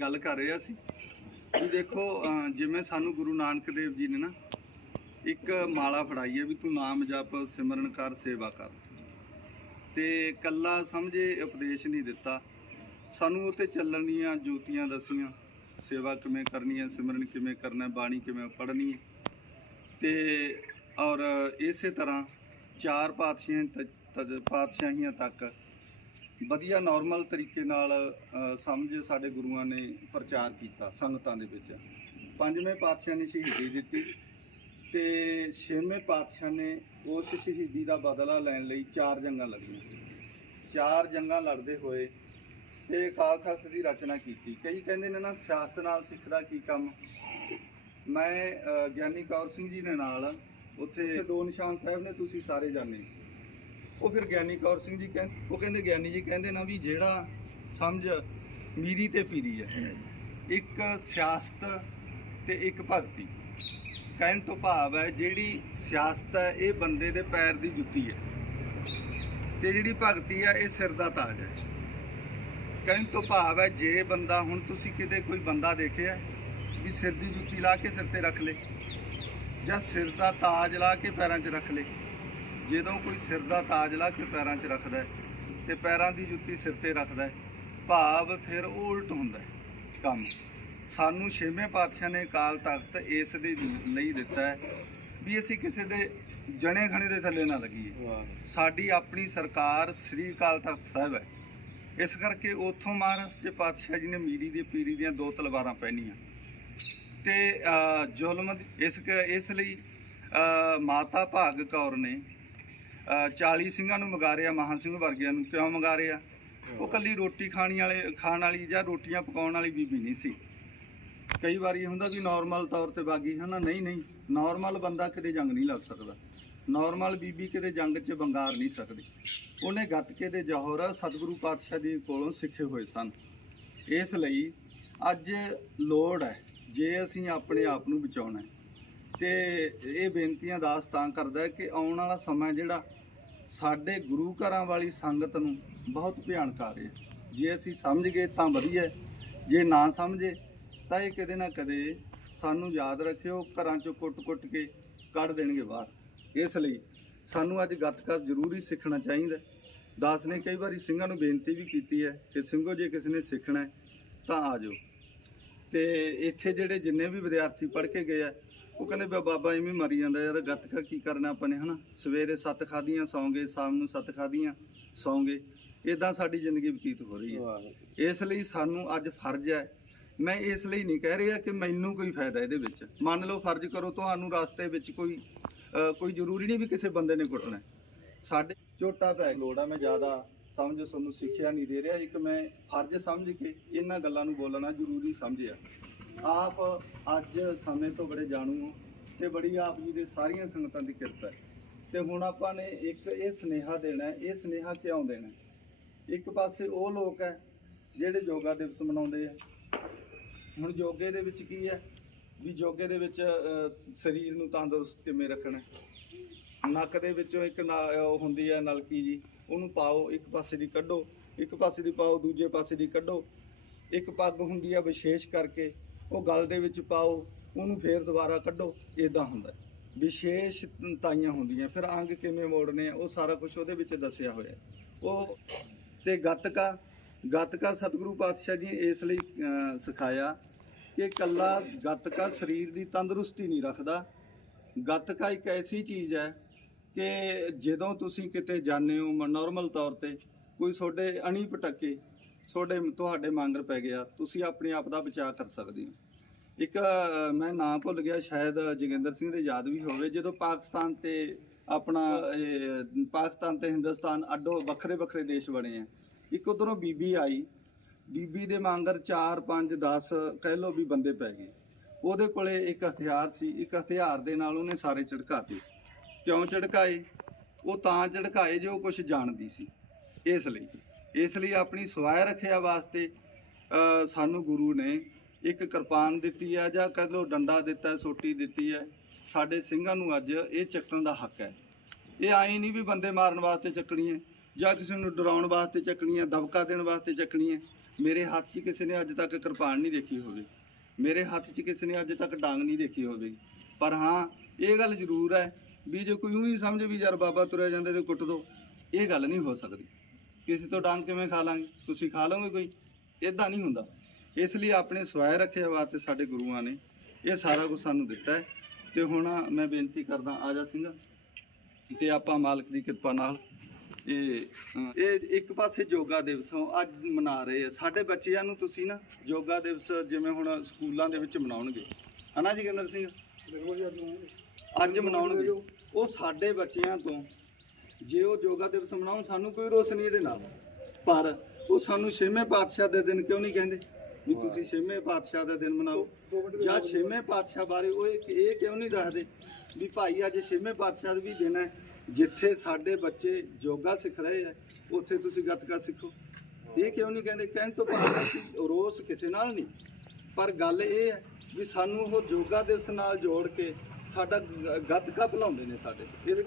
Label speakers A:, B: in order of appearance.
A: ਗੱਲ ਕਰ ਰਿਹਾ ਸੀ ਵੀ ਦੇਖੋ ਜਿਵੇਂ ਸਾਨੂੰ ਗੁਰੂ ਨਾਨਕ ਦੇਵ ਜੀ ਨੇ ਨਾ ਇੱਕ ਮਾਲਾ ਫੜਾਈ ਹੈ ਵੀ ਤੂੰ ਨਾਮ ਜਪ, ਸਿਮਰਨ ਕਰ, ਸੇਵਾ ਕਰ। ਤੇ ਕੱਲਾ ਸਮਝੇ ਉਪਦੇਸ਼ ਨਹੀਂ ਦਿੱਤਾ। ਸਾਨੂੰ ਉਹ ਤੇ ਚੱਲਣ ਦੀਆਂ ਜੋਤੀਆਂ ਦਸੀਆਂ, ਸੇਵਾ ਕਿਵੇਂ ਕਰਨੀ ਹੈ ਸਿਮਰਨ ਕਿਵੇਂ ਕਰਨਾ ਹੈ ਬਾਣੀ ਕਿਵੇਂ ਪੜ੍ਹਨੀ ਹੈ ਤੇ ਔਰ ਇਸੇ ਤਰ੍ਹਾਂ ਚਾਰ ਪਾਤਸ਼ਾਹੀਆਂ ਪਾਤਸ਼ਾਹੀਆਂ ਤੱਕ ਵਧੀਆ ਨਾਰਮਲ ਤਰੀਕੇ ਨਾਲ ਸਮਝ ਸਾਡੇ ਗੁਰੂਆਂ ਨੇ ਪ੍ਰਚਾਰ ਕੀਤਾ ਸੰਗਤਾਂ ਦੇ ਵਿੱਚ। ਪੰਜਵੇਂ ਪਾਤਸ਼ਾਹ ਨੇ ਸ਼ਹੀਦੀ ਦਿੱਤੀ ਤੇ ਛੇਵੇਂ ਪਾਤਸ਼ਾਹ ਨੇ ਉਸ ਸ਼ਹੀਦੀ ਦਾ ਬਦਲਾ ਲੈਣ ਲਈ ਚਾਰ ਜੰਗਾਂ ਲੜੀਆਂ। ਚਾਰ ਜੰਗਾਂ ਲੜਦੇ ਹੋਏ ਤੇ ਅਕਾਲ ਤਖਤ ਦੀ ਰਚਨਾ ਕੀਤੀ। ਕਈ ਕਹਿੰਦੇ ਨੇ ਨਾ, ਸਿਆਸਤ ਨਾਲ ਸਿੱਖ ਦਾ ਕੀ ਕੰਮ? ਮੈਂ ਗਿਆਨੀ ਕੌਰ ਸਿੰਘ ਜੀ ਦੇ ਨਾਲ, ਉੱਥੇ ਦੋ ਨਿਸ਼ਾਨ ਸਾਹਿਬ ਨੇ, ਤੁਸੀਂ ਸਾਰੇ ਜਾਣੇ। ਉਹ ਫਿਰ ਗਿਆਨੀ ਕੌਰ ਸਿੰਘ ਜੀ ਕਹਿੰਦੇ ਉਹ ਕਹਿੰਦੇ ਗਿਆਨੀ ਜੀ ਕਹਿੰਦੇ ਨਾ ਵੀ ਜਿਹੜਾ ਸਮਝ ਮੀਰੀ ਤੇ ਪੀਰੀ ਹੈ, ਇੱਕ ਸਿਆਸਤ ਤੇ ਇੱਕ ਭਗਤੀ। ਕਹਿਣ ਤੋਂ ਭਾਵ ਹੈ ਜਿਹੜੀ ਸਿਆਸਤ ਹੈ, ਇਹ ਬੰਦੇ ਦੇ ਪੈਰ ਦੀ ਜੁੱਤੀ ਹੈ ਤੇ ਜਿਹੜੀ ਭਗਤੀ ਹੈ, ਇਹ ਸਿਰ ਦਾ ਤਾਜ ਹੈ। ਕਹਿਣ ਤੋਂ ਭਾਵ ਹੈ ਜੇ ਬੰਦਾ, ਹੁਣ ਤੁਸੀਂ ਕਿਤੇ ਕੋਈ ਬੰਦਾ ਦੇਖਿਆ ਵੀ ਸਿਰ ਦੀ ਜੁੱਤੀ ਲਾ ਕੇ ਸਿਰ ਤੇ ਰੱਖ ਲੇ ਜਾਂ ਸਿਰ ਦਾ ਤਾਜ ਲਾ ਕੇ ਪੈਰਾਂ 'ਚ ਰੱਖ ਲੇ ਜਦੋਂ ਕੋਈ ਸਿਰ ਦਾ ਤਾਜ ਲਾ ਕੇ ਪੈਰਾਂ 'ਚ ਰੱਖਦਾ ਹੈ ਤੇ ਪੈਰਾਂ ਦੀ ਜੁੱਤੀ ਸਿਰ ਤੇ ਰੱਖਦਾ ਹੈ ਭਾਵ ਫਿਰ ਉਹ ਉਲਟ ਹੁੰਦਾ ਹੈ ਕੰਮ। ਸਾਨੂੰ ਛੇਵੇਂ ਪਾਤਸ਼ਾਹ ਨੇ ਕਾਲ ਤਖਤ ਇਸ ਦੇ ਲਈ ਦਿੱਤਾ ਹੈ ਵੀ ਅਸੀਂ ਕਿਸੇ ਦੇ ਜਣੇ ਖਣੇ ਦੇ ਥੱਲੇ ਨਾ ਲੱਗੀਏ। ਸਾਡੀ ਆਪਣੀ ਸਰਕਾਰ ਸ੍ਰੀ ਅਕਾਲ ਤਖਤ ਸਾਹਿਬ ਹੈ। ਇਸ ਕਰਕੇ ਉੱਥੋਂ ਮਹਾਰਾਜ ਚ ਪਾਤਸ਼ਾਹ ਜੀ ਨੇ ਮੀਰੀ ਦੀ ਪੀਰੀ ਦੀਆਂ ਦੋ ਤਲਵਾਰਾਂ ਪਹਿਨੀਆਂ। ਤੇ ਜ਼ੁਲਮ ਦੀ- ਇਸ ਇਸ ਲਈ ਮਾਤਾ ਭਾਗ ਕੌਰ ਨੇ 40 ਸਿੰਘਾਂ ਨੂੰ ਮਗਾਰਿਆ ਮਹਾਂ ਸਿੰਘ ਵਰਗਿਆਂ ਨੂੰ ਕਿਉਂ ਮੰਗਾ ਰਿਹਾ? ਉਹ ਕੱਲੀ ਰੋਟੀ ਖਾਣੀ ਵਾਲੇ, ਖਾਣ ਵਾਲੀ ਜਾਂ ਰੋਟੀਆਂ ਪਕਾਉਣ ਵਾਲੀ ਬੀਬੀ ਨਹੀਂ ਸੀ। ਕਈ ਵਾਰੀ ਹੁੰਦਾ ਵੀ ਨਾਰਮਲ ਤੌਰ ਤੇ ਬਾਗੀ ਹਨਾ ਨਹੀਂ ਨਹੀਂ ਨਾਰਮਲ ਬੰਦਾ ਕਿਤੇ ਜੰਗ ਨਹੀਂ ਲੜ ਸਕਦਾ। ਨਾਰਮਲ ਬੀਬੀ ਕਿਤੇ ਜੰਗ 'ਚ ਬੰਗਾਰ ਨਹੀਂ ਸਕਦੀ। ਉਹਨੇ ਗੱਤਕੇ ਦੇ ਜੌਹਰ ਸਤਿਗੁਰੂ ਪਾਤਸ਼ਾਹ ਜੀ ਕੋਲੋਂ ਸਿੱਖੇ ਹੋਏ ਸਨ। ਇਸ ਲਈ ਅੱਜ ਲੋੜ ਹੈ, ਜੇ ਅਸੀਂ ਆਪਣੇ ਆਪ ਨੂੰ ਬਚਾਉਣਾ ਹੈ। ਤੇ ਇਹ ਬੇਨਤੀਆਂ ਦਾਸ ਤਾਂ ਕਰਦਾ ਕਿ ਆਉਣ ਵਾਲਾ ਸਮਾਂ ਜਿਹੜਾ ਸਾਡੇ ਗੁਰੂ ਘਰਾਂ ਵਾਲੀ ਸੰਗਤ ਨੂੰ ਬਹੁਤ ਭਿਆਨਕ ਆ ਰਿਹਾ ਜੇ ਅਸੀਂ ਸਮਝ ਗਏ ਤਾਂ ਵਧੀਆ ਜੇ ਨਾ ਸਮਝੇ ਤਾਂ ਇਹ ਕਦੇ ਨਾ ਕਦੇ ਸਾਨੂੰ ਯਾਦ ਰੱਖਿਓ, ਘਰਾਂ ਚੋਂ ਕੁੱਟ-ਕੁੱਟ ਕੇ ਕੱਢ ਦੇਣਗੇ ਬਾਹਰ। ਇਸ ਲਈ ਸਾਨੂੰ ਅੱਜ ਗੱਤਕਾ ਜ਼ਰੂਰੀ ਸਿੱਖਣਾ ਚਾਹੀਦਾ ਦਾਸ ਨੇ ਕਈ ਵਾਰੀ ਸਿੰਘਾਂ ਨੂੰ ਬੇਨਤੀ ਵੀ ਕੀਤੀ ਹੈ ਕਿ ਸਿੰਘੋ, ਜੇ ਕਿਸੇ ਨੇ ਸਿੱਖਣਾ ਤਾਂ ਆ ਜਾਓ। ਤੇ ਇੱਥੇ ਜਿਹੜੇ ਜਿੰਨੇ ਵੀ ਵਿਦਿਆਰਥੀ ਪੜ੍ਹ ਕੇ ਗਏ ਆ ਉਹ ਕਹਿੰਦੇ ਵੀ ਬਾਬਾ ਐਵੇਂ ਮਰੀ ਜਾਂਦਾ ਯਾਰ ਗੱਤਕਾ ਕੀ ਕਰਨਾ ਆਪਾਂ ਨੇ ਹਨਾ? ਸਵੇਰੇ ਸੱਤ ਖਾਦੀਆਂ ਸੌਂਗੇ ਸ਼ਾਮ ਨੂੰ ਸੱਤ ਖਾਦੀਆਂ ਸੌਂਗੇ। ਇਦਾਂ ਸਾਡੀ ਜ਼ਿੰਦਗੀ ਬਤੀਤ ਹੋ ਰਹੀ ਹੈ। ਇਸ ਲਈ ਸਾਨੂੰ ਅੱਜ ਫਰਜ਼ ਹੈ ਮੈਂ ਇਸ ਲਈ ਨਹੀਂ ਕਹਿ ਰਿਹਾ ਕਿ ਮੈਨੂੰ ਕੋਈ ਫਾਇਦਾ ਇਹਦੇ ਵਿੱਚ। ਮੰਨ ਲਓ ਫਰਜ਼ ਕਰੋ ਤੁਹਾਨੂੰ ਰਸਤੇ ਵਿੱਚ ਕੋਈ ਅ, ਕੋਈ ਜ਼ਰੂਰੀ ਨਹੀਂ ਵੀ ਕਿਸੇ ਬੰਦੇ ਨੇ ਕੁੱਟਣਾ। ਹੈ। ਸਾਡੇ ਝੋਟਾ ਪੈ ਲੋੜਾ ਮੈਂ ਜ਼ਿਆਦਾ ਸਮਝ ਤੁਹਾਨੂੰ ਸਿੱਖਿਆ ਨਹੀਂ ਦੇ ਰਿਹਾ। ਇੱਕ ਮੈਂ ਫਰਜ਼ ਸਮਝ ਕੇ ਇਹਨਾਂ ਗੱਲਾਂ ਨੂੰ ਬੋਲਣਾ ਜ਼ਰੂਰੀ ਸਮਝਿਆ। ਆਪ ਅੱਜ ਸਮੇਂ ਤੋਂ ਬੜੇ ਜਾਣੂ ਹੋ ਤੇ ਬੜੀ ਆਪ ਜੀ ਦੇ ਸਾਰੀਆਂ ਸੰਗਤਾਂ ਦੀ ਕਿਰਪਾ ਹੈ। ਤੇ ਹੁਣ ਆਪਾਂ ਨੇ ਇੱਕ ਇਹ ਸੁਨੇਹਾ ਦੇਣਾ ਇਹ ਸੁਨੇਹਾ ਕਿਉਂ ਦੇਣਾ ਇੱਕ ਪਾਸੇ ਉਹ ਲੋਕ ਹੈ ਜਿਹੜੇ ਯੋਗਾ ਦਿਵਸ ਮਨਾਉਂਦੇ ਆ। ਹੁਣ ਯੋਗੇ ਦੇ ਵਿੱਚ ਕੀ ਹੈ? ਵੀ ਯੋਗੇ ਦੇ ਵਿੱਚ ਸਰੀਰ ਨੂੰ ਤੰਦਰੁਸਤ ਕਿਵੇਂ ਰੱਖਣਾ ਨੱਕ ਦੇ ਵਿੱਚੋਂ ਇੱਕ ਨਾ- ਉਹ ਹੁੰਦੀ ਹੈ ਨਲਕੀ ਜੀ, ਉਹਨੂੰ ਪਾਓ, ਇੱਕ ਪਾਸੇ ਦੀ ਕੱਢੋ, ਇੱਕ ਪਾਸੇ ਦੀ ਪਾਓ, ਦੂਜੇ ਪਾਸੇ ਦੀ ਕੱਢੋ। ਇੱਕ ਪੱਗ ਹੁੰਦੀ ਹੈ ਵਿਸ਼ੇਸ਼ ਕਰਕੇ ਉਹ ਗਲ ਦੇ ਵਿੱਚ ਪਾਓ, ਉਹਨੂੰ ਫੇਰ ਦੁਬਾਰਾ ਕੱਢੋ ਇਦਾਂ ਹੁੰਦਾ। ਵਿਸ਼ੇਸ਼ ਤਾਈਆਂ ਹੁੰਦੀਆਂ, ਫਿਰ ਅੰਗ ਕਿਵੇਂ ਮੋੜਨੇ ਆ, ਉਹ ਸਾਰਾ ਕੁਝ ਉਹਦੇ ਵਿੱਚ ਦੱਸਿਆ ਹੋਇਆ। ਉਹ ਤੇ ਗੱਤਕਾ ਗੱਤਕਾ ਸਤਿਗੁਰੂ ਪਾਤਸ਼ਾਹ ਜੀ ਨੇ ਇਸ ਲਈ ਸਿਖਾਇਆ ਕਿ ਕੱਲਾ ਗੱਤਕਾ ਸਰੀਰ ਦੀ ਤੰਦਰੁਸਤੀ ਨਹੀਂ ਰੱਖਦਾ। ਗੱਤਕਾ ਇੱਕ ਐਸੀ ਚੀਜ਼ ਹੈ ਕਿ ਜਦੋਂ ਤੁਸੀਂ ਕਿਤੇ ਜਾਂਦੇ ਹੋ ਨਾਰਮਲ ਤੌਰ ਤੇ, ਕੋਈ ਤੁਹਾਡੇ ਅਣੀ ਪਟਕੇ ਤੁਹਾਡੇ ਤੁਹਾਡੇ ਮੰਗਰ ਪੈ ਗਿਆ, ਤੁਸੀਂ ਆਪਣੇ ਆਪ ਦਾ ਬਚਾਅ ਕਰ ਸਕਦੇ ਹੋ। ਇੱਕ, ਮੈਂ ਨਾਂ ਭੁੱਲ ਗਿਆ, ਸ਼ਾਇਦ ਜੋਗਿੰਦਰ ਸਿੰਘ ਦੇ ਯਾਦ ਵੀ ਹੋਵੇ, ਜਦੋਂ ਪਾਕਿਸਤਾਨ ਤੇ ਆਪਣਾ ਪਾਕਿਸਤਾਨ ਤੇ ਹਿੰਦੁਸਤਾਨ ਅੱਡੋ ਵੱਖਰੇ ਵੱਖਰੇ ਦੇਸ਼ ਬਣੇ ਆ। ਇੱਕ ਉਧਰੋਂ ਬੀਬੀ ਆਈ, ਬੀਬੀ ਦੇ ਮੰਗਰ 4 5 10 ਕਹਿ ਲੋ ਵੀ ਬੰਦੇ ਪੈ ਗਏ। ਉਹਦੇ ਕੋਲੇ ਇੱਕ ਹਥਿਆਰ ਸੀ, ਇੱਕ ਹਥਿਆਰ ਦੇ ਨਾਲ ਉਹਨੇ ਸਾਰੇ ਝੜਕਾਤੇ। ਕਿਉਂ ਝੜਕਾਏ? ਉਹ ਤਾਂ ਝੜਕਾਏ ਜੋ ਕੁਝ ਜਾਣਦੀ ਸੀ, ਇਸ ਲਈ। ਇਸ ਲਈ ਆਪਣੀ ਸਵਾਇ ਰੱਖਿਆ ਵਾਸਤੇ ਸਾਨੂੰ ਗੁਰੂ ਨੇ ਇੱਕ ਕਿਰਪਾਨ ਦਿੱਤੀ ਹੈ ਜਾਂ ਕਹਿ ਲਓ ਡੰਡਾ ਦਿੱਤਾ, ਸੋਟੀ ਦਿੱਤੀ ਹੈ। ਸਾਡੇ ਸਿੰਘਾਂ ਨੂੰ ਅੱਜ ਇਹ ਚੱਕਣ ਦਾ ਹੱਕ ਹੈ। ਇਹ ਆਈ ਨਹੀਂ ਵੀ ਬੰਦੇ ਮਾਰਨ ਵਾਸਤੇ ਚੱਕਣੀ ਹੈ, ਜਾਂ ਕਿਸੇ ਨੂੰ ਡਰਾਉਣ ਵਾਸਤੇ ਚੱਕਣੀ ਹੈ, ਦਬਕਾ ਦੇਣ ਵਾਸਤੇ ਚੱਕਣੀ ਹੈ। ਮੇਰੇ ਹੱਥ 'ਚ ਕਿਸੇ ਨੇ ਅੱਜ ਤੱਕ ਕਿਰਪਾਨ ਨਹੀਂ ਦੇਖੀ ਹੋਵੇ। ਮੇਰੇ ਹੱਥ 'ਚ ਕਿਸੇ ਨੇ ਅੱਜ ਤੱਕ ਡਾਂਗ ਨਹੀਂ ਦੇਖੀ ਹੋਵੇ। ਪਰ ਹਾਂ, ਇਹ ਗੱਲ ਜ਼ਰੂਰ ਹੈ ਵੀ ਜੇ ਕੋਈ ਉਹੀ ਸਮਝ ਵੀ ਯਾਰ ਬਾਬਾ ਤੁਰਿਆ ਜਾਂਦੇ ਤੇ ਕੁੱਟ ਦੋ, ਇਹ ਗੱਲ ਨਹੀਂ ਹੋ ਸਕਦੀ। ਕਿਸੇ ਤੋਂ ਡਾਂਗ ਕਿਵੇਂ ਖਾ ਲਾਂਗੇ? ਤੁਸੀਂ ਖਾ ਲਓਗੇ ਕੋਈ? ਇਦਾਂ ਨਹੀਂ ਹੁੰਦਾ। ਇਸ ਲਈ ਆਪਣੇ ਸਵੈ ਰੱਖਿਆ ਵਾਸਤੇ ਸਾਡੇ ਗੁਰੂਆਂ ਨੇ ਇਹ ਸਾਰਾ ਕੁਝ ਸਾਨੂੰ ਦਿੱਤਾ ਹੈ। ਤੇ ਹੁਣ ਮੈਂ ਬੇਨਤੀ ਕਰਦਾ ਆਜਾ ਸਿੰਘ ਤੇ ਆਪਾਂ ਮਾਲਕ ਦੀ ਕਿਰਪਾ ਨਾਲ ਇਹ ਇਹ ਇੱਕ ਪਾਸੇ ਯੋਗਾ ਦਿਵਸੋਂ ਅੱਜ ਮਨਾ ਰਹੇ ਆ। ਸਾਡੇ ਬੱਚਿਆਂ ਨੂੰ ਤੁਸੀਂ ਨਾ ਯੋਗਾ ਦਿਵਸ ਜਿਵੇਂ ਹੁਣ ਸਕੂਲਾਂ ਦੇ ਵਿੱਚ ਮਨਾਉਣਗੇ। ਹਨਾ ਜੀ ਗਿੰਦਰ ਸਿੰਘ? ਅੱਜ ਮਨਾਉਣਗੇ। ਉਹ ਸਾਡੇ ਬੱਚਿਆਂ ਤੋਂ ਜੇ ਉਹ ਯੋਗਾ ਦਿਵਸ ਮਨਾਉਣ ਸਾਨੂੰ ਕੋਈ ਰੋਸ ਨਹੀਂ ਇਹਦੇ ਨਾਲ। ਪਰ ਉਹ ਸਾਨੂੰ ਛੇਵੇਂ ਪਾਤਸ਼ਾਹ ਦੇ ਦਿਨ ਕਿਉਂ ਨਹੀਂ ਕਹਿੰਦੇ? ਵੀ ਤੁਸੀਂ ਛੇਵੇਂ ਪਾਤਸ਼ਾਹ ਦਾ ਦਿਨ ਮਨਾਓ। ਜਾਂ ਛੇਵੇਂ ਪਾਤਸ਼ਾਹ ਬਾਰੇ ਉਹ ਇਹ ਇਹ ਕਿਉਂ ਨਹੀਂ ਦੱਸਦੇ? ਵੀ ਭਾਈ ਅੱਜ ਛੇਵੇਂ ਪਾਤਸ਼ਾਹ ਦਾ ਵੀ ਦਿਨ ਹੈ। ਜਿੱਥੇ ਸਾਡੇ ਬੱਚੇ ਯੋਗਾ ਸਿੱਖ ਰਹੇ ਆ ਉੱਥੇ ਤੁਸੀਂ ਗੱਤਕਾ ਸਿੱਖੋ। ਇਹ ਕਿਉਂ ਨਹੀਂ ਕਹਿੰਦੇ? ਕਹਿਣ ਤੋਂ ਭਾਵ ਅਸੀਂ ਰੋਸ ਕਿਸੇ ਨਾਲ ਨਹੀਂ। ਪਰ ਗੱਲ ਇਹ ਹੈ ਵੀ ਸਾਨੂੰ ਉਹ ਯੋਗਾ ਦਿਵਸ ਨਾਲ ਜੋੜ ਕੇ ਸਾਡਾ ਗੱਤਕਾ ਭੁਲਾਉਂਦੇ ਨੇ ਸਾਡੇ। ਇਸ